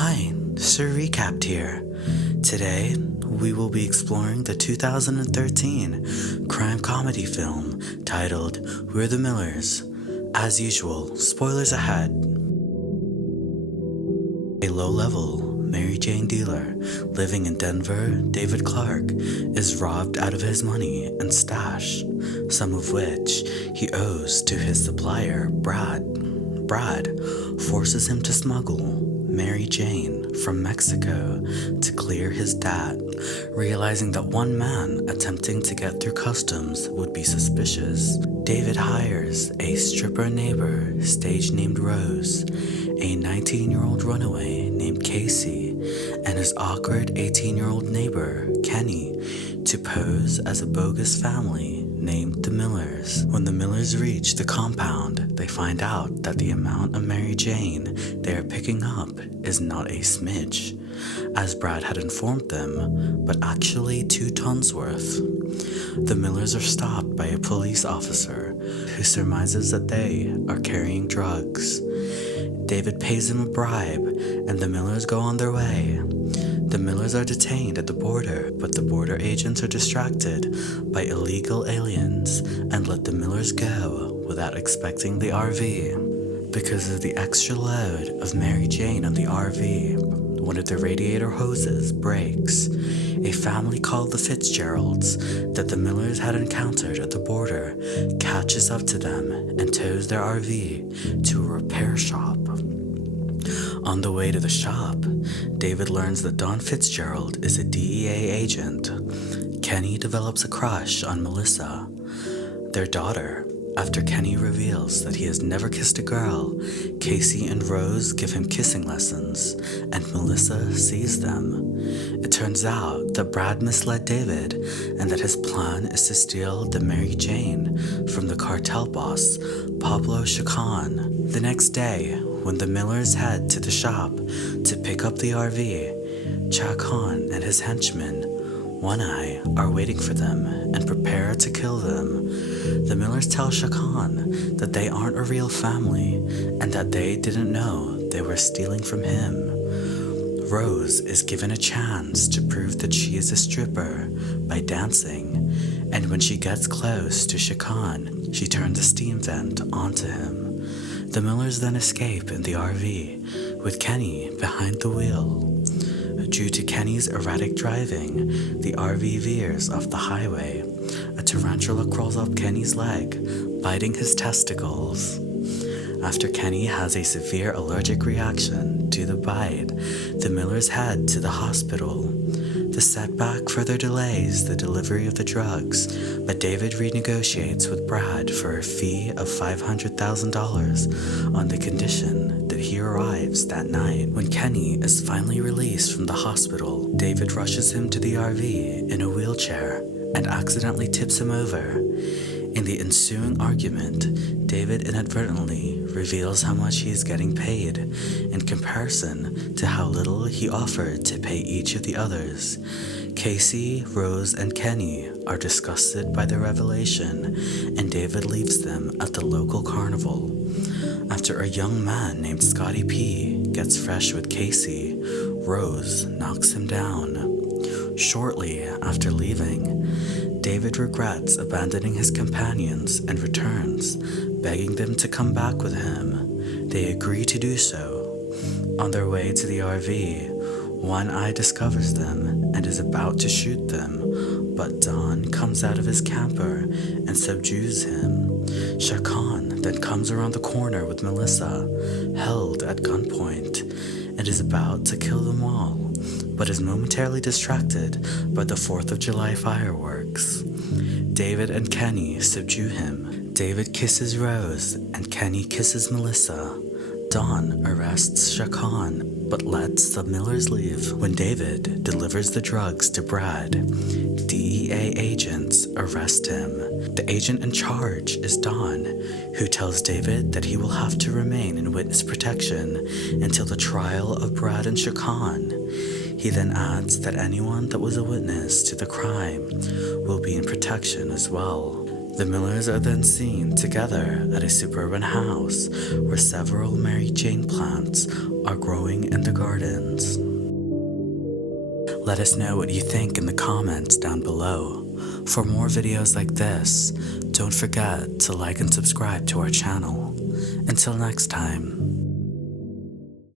Hi, Sir Recapped here. Today, we will be exploring the 2013 crime comedy film titled We're the Millers. As usual, spoilers ahead. A low-level Mary Jane dealer living in Denver, David Clark, is robbed out of his money and stash, some of which he owes to his supplier, Brad. Brad forces him to smuggle Mary Jane from Mexico to clear his debt, realizing that one man attempting to get through customs would be suspicious. David hires a stripper neighbor, stage named Rose, a 19-year-old runaway named Casey, and his awkward 18-year-old neighbor, Kenny, to pose as a bogus family named the Millers. When the Millers reach the compound, they find out that the amount of Mary Jane they are picking up is not a smidge, as Brad had informed them, but actually 2 tons worth. The Millers are stopped by a police officer who surmises that they are carrying drugs. David pays him a bribe, and the Millers go on their way. The Millers are detained at the border, but the border agents are distracted by illegal aliens and let the Millers go without inspecting the RV. Because of the extra load of Mary Jane on the RV, one of the radiator hoses breaks. A family called the Fitzgeralds that the Millers had encountered at the border catches up to them and tows their RV to a repair shop. On the way to the shop, David learns that Don Fitzgerald is a DEA agent. Kenny develops a crush on Melissa, their daughter. After Kenny reveals that he has never kissed a girl, Casey and Rose give him kissing lessons, and Melissa sees them. It turns out that Brad misled David, and that his plan is to steal the Mary Jane from the cartel boss, Pablo Chacon. The next day, when the Millers head to the shop to pick up the RV, Chacon and his henchmen, One Eye, are waiting for them and prepare to kill them. The Millers tell Chacon that they aren't a real family and that they didn't know they were stealing from him. Rose is given a chance to prove that she is a stripper by dancing, and when she gets close to Chacon, she turns a steam vent onto him. The Millers then escape in the RV, with Kenny behind the wheel. Due to Kenny's erratic driving, the RV veers off the highway. A tarantula crawls up Kenny's leg, biting his testicles. After Kenny has a severe allergic reaction to the bite, the Millers head to the hospital. The setback further delays the delivery of the drugs, but David renegotiates with Brad for a fee of $500,000 on the condition that he arrives that night. When Kenny is finally released from the hospital, David rushes him to the RV in a wheelchair and accidentally tips him over. In the ensuing argument, David inadvertently reveals how much he is getting paid in comparison to how little he offered to pay each of the others. Casey, Rose, and Kenny are disgusted by the revelation, and David leaves them at the local carnival. After a young man named Scotty P gets fresh with Casey, Rose knocks him down. Shortly after leaving, David regrets abandoning his companions and returns, begging them to come back with him. They agree to do so. On their way to the RV, One Eye discovers them and is about to shoot them, but Don comes out of his camper and subdues him. Chacon then comes around the corner with Melissa, held at gunpoint, and is about to kill them all, but is momentarily distracted by the 4th of July fireworks. David and Kenny subdue him. David kisses Rose and Kenny kisses Melissa. Don arrests Chacon, but lets the Millers leave. When David delivers the drugs to Brad, DEA agents arrest him. The agent in charge is Don, who tells David that he will have to remain in witness protection until the trial of Brad and Chacon. He then adds that anyone that was a witness to the crime will be in protection as well. The Millers are then seen together at a suburban house where several Mary Jane plants are growing in the gardens. Let us know what you think in the comments down below. For more videos like this, don't forget to like and subscribe to our channel. Until next time.